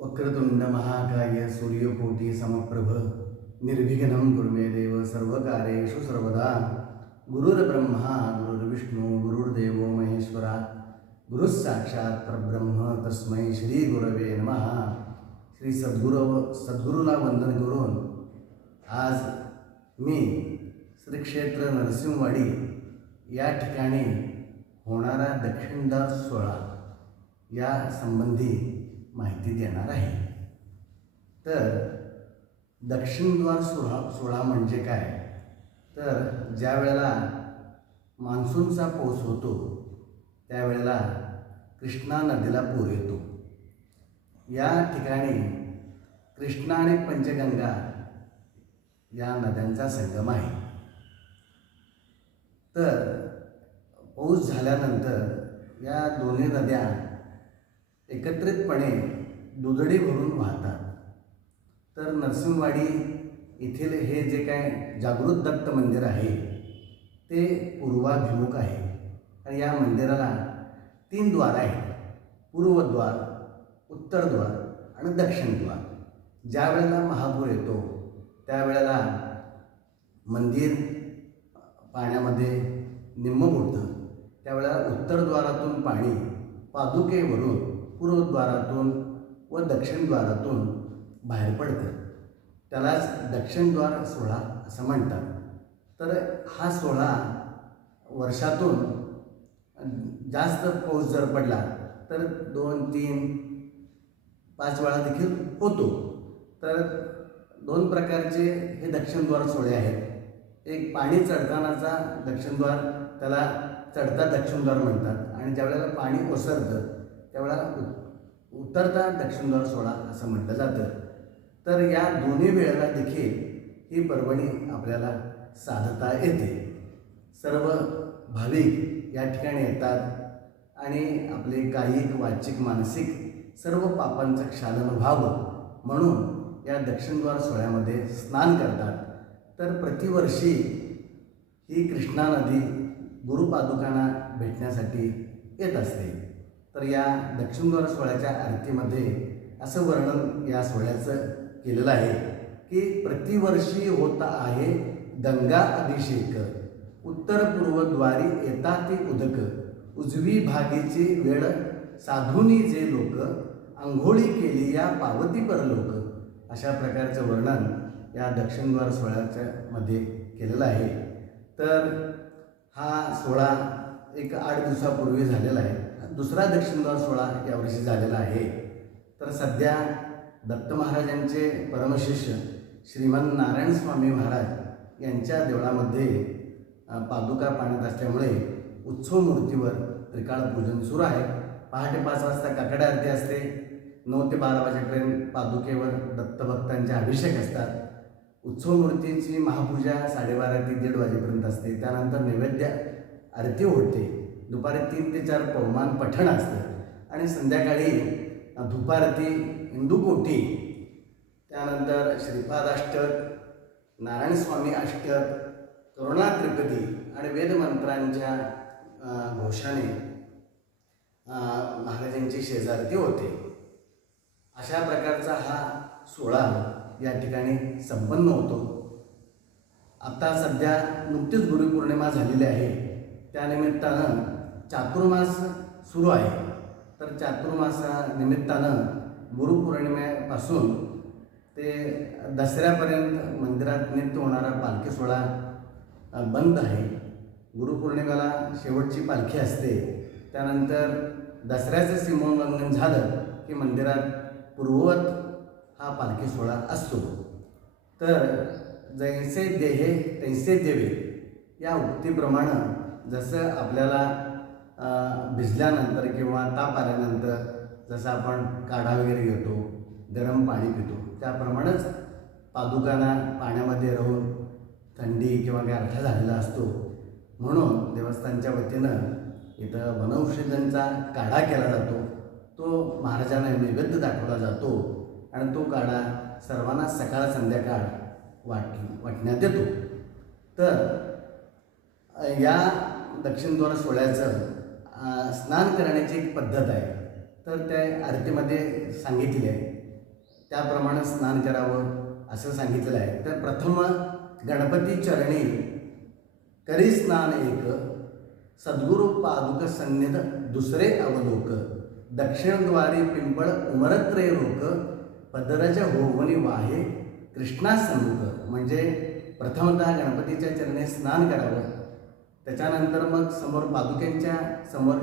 वक्रतुंड महाकाय सूर्यकोटी समप्रभ निर्विघ्नं कुरु मे देव सर्वकार्येषु सर्वदा गुरुर्ब्रह्मा गुरुर्विष्णू गुरुर्देवो महेश्वरा गुरुः साक्षात् परब्रह्म तस्मै श्री गुरवे नमः. श्री सद्गुरूला वंदन करून आज मी श्री क्षेत्र नरसिंहवाडी या ठिकाणी होणारा दक्षिणद्वार सोहळा या संबंधी माहिती देणार आहे. तर दक्षिणद्वार सोहळा म्हणजे काय, तर ज्या वेळेला मान्सूनचा पाऊस होतो त्यावेळेला कृष्णा नदीला पूर येतो. या ठिकाणी कृष्णा आणि पंचगंगा या नद्यांचा संगम आहे. तर पाऊस झाल्यानंतर या दोन्ही नद्या एकत्रितपणे दुधडी भरून वाहतात. तर नरसिंहवाडी येथील हे जे काय जागृत दत्त मंदिर आहे ते पूर्वाभिमुख आहे आणि या मंदिराला 3 द्वार आहेत: पूर्वद्वार, उत्तरद्वार आणि दक्षिणद्वार. ज्या वेळेला महापूर येतो त्यावेळेला मंदिर पाण्यामध्ये निम्म बुडतं. त्यावेळेला उत्तरद्वारातून पाणी पादुकेवरून पूर्वद्वारातून व दक्षिणद्वारातून बाहेर पडतं. त्यालाच दक्षिणद्वार सोहळा असं म्हणतात. तर हा सोहळा वर्षातून जास्त पाऊस जर पडला तर 2, 3, 5 वेळा देखील होतो. तर 2 प्रकारचे हे दक्षिणद्वार सोहळे आहेत. एक पाणी चढतानाचा दक्षिणद्वार, त्याला चढता दक्षिणद्वार म्हणतात, आणि ज्यावेळेला पाणी ओसरतं त्यावेळेला उतरता दक्षिणद्वार सोहळा असं म्हटलं जातं. तर या दोन्ही वेळेला देखील ही पर्वणी आपल्याला साधता येते. सर्व भाविक या ठिकाणी येतात आणि आपले कायिक, वाचिक, मानसिक सर्व पापांचं क्षालन व्हावं म्हणून या दक्षिणद्वार सोहळ्यामध्ये स्नान करतात. तर प्रतिवर्षी ही कृष्णा नदी गुरुपादुकांना भेटण्यासाठी येत असते. तर या दक्षिणद्वार सोहळ्याच्या आरतीमध्ये असं वर्णन या सोहळ्याचं केलेलं आहे की प्रतिवर्षी होत आहे गंगा अभिषेक, उत्तर पूर्वद्वारी येताती उदक, उजवी भागीची वेळ साधुनी जे लोक, आंघोळी केली या पावती परलोक. अशा प्रकारचं वर्णन या दक्षिणद्वार सोहळ्याच्या मध्ये केलेलं आहे. तर हा सोहळा एक 8 दिवसापूर्वी झालेला आहे. दुसरा दक्षिणद्वार सोहळा यावर्षी झालेला आहे. तर सध्या दत्त महाराजांचे परमशिष्य श्रीमान नारायण स्वामी महाराज यांच्या देवळामध्ये पादुका पाण्यात असल्यामुळे उत्सव मूर्तीवर त्रिकाळ पूजन सुरू आहे. पहाटे 5 वाजता काकड आरती असते. 9 ते 12 वाजेपर्यंत पादुकेवर दत्तभक्तांचे अभिषेक असतात. उत्सव मूर्तीची महापूजा 12:30 ते 1:30 वाजेपर्यंत असते. त्यानंतर नैवेद्य आरती होते. दुपारी 3 ते 4 पवमान पठण असतं आणि संध्याकाळी धुपारती, इंदुकोटी, त्यानंतर श्रीपादाष्टक, नारायणस्वामी अष्टक, करुणा त्रिपदी आणि वेदमंत्रांच्या घोषाने महाराजांची शेजारती होते. अशा प्रकारचा हा सोहळा या ठिकाणी संपन्न होतो. आता सध्या नुकतीच गुरुपौर्णिमा झालेली आहे. त्यानिमित्तानं चातुर्मास सुरू आहे. तर चातुर्मासानिमित्तानं गुरुपौर्णिमेपासून ते दसऱ्यापर्यंत मंदिरात नित्य होणारा पालखी सोहळा बंद आहे. गुरुपौर्णिमेला शेवटची पालखी असते. त्यानंतर दसऱ्याचं सीमोल्लंघन झालं की मंदिरात पूर्ववत हा पालखी सोहळा असतो. तर जैसे देहे तैसे देवे या उक्तीप्रमाणे जसं आपल्याला भिजल्यानंतर किंवा ताप आल्यानंतर जसं आपण काढा वगैरे घेतो, गरम पाणी पितो, त्याप्रमाणेच पादुकांना पाण्यामध्ये राहून थंडी किंवा गारठा झालेला असतो. म्हणून देवस्थानच्या वतीनं इथं वनौषधांचा काढा केला जातो. तो महाराजांना नैवेद्य दाखवला जातो आणि तो काढा सर्वांना सकाळ संध्याकाळ वाटण्यात येतो. तर या दक्षिणद्वार सोहळ्याचं स्नान करण्याची एक पद्धत आहे. तर त्या आरतीमध्ये सांगितले आहे त्याप्रमाणे स्नान करावं असं सांगितलेलं आहे. तर प्रथम गणपती चरणी करी स्नान एक, सद्गुरु पादुक सन्निध दुसरे अवलोक, दक्षिणद्वारी पिंपळ उमरत्रे रोक, पदरज होवनी वाहे कृष्णा सन्मुख. म्हणजे प्रथमतः गणपतीच्या चरणी स्नान करावं, त्याच्यानंतर मग समोर पादुकेंच्या समोर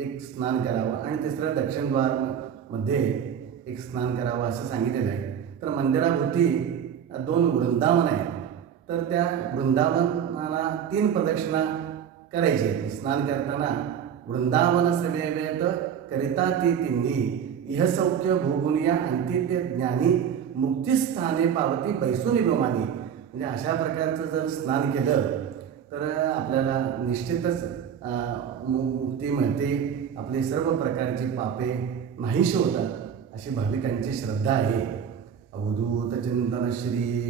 एक स्नान करावं आणि तिसरं दक्षिणद्वारमध्ये एक स्नान करावं असं सांगितलेलं आहे. तर मंदिराभोवती 2 वृंदावन आहेत. तर त्या वृंदावनाला 3 प्रदक्षिणा करायचे. स्नान करताना वृंदावन समेवेत करिता ती तिन्ही, इह सौख्य भोगुनिया अंतित्य ज्ञानी, मुक्तिस्थाने पावती बैसुनी विमानी. म्हणजे अशा प्रकारचं जर स्नान केलं तर आपल्याला निश्चितच मुक्ती मिळते, आपली सर्व प्रकारची पापे नाहीशी होतात अशी भाविकांची श्रद्धा आहे. अवधूत चिंतन श्री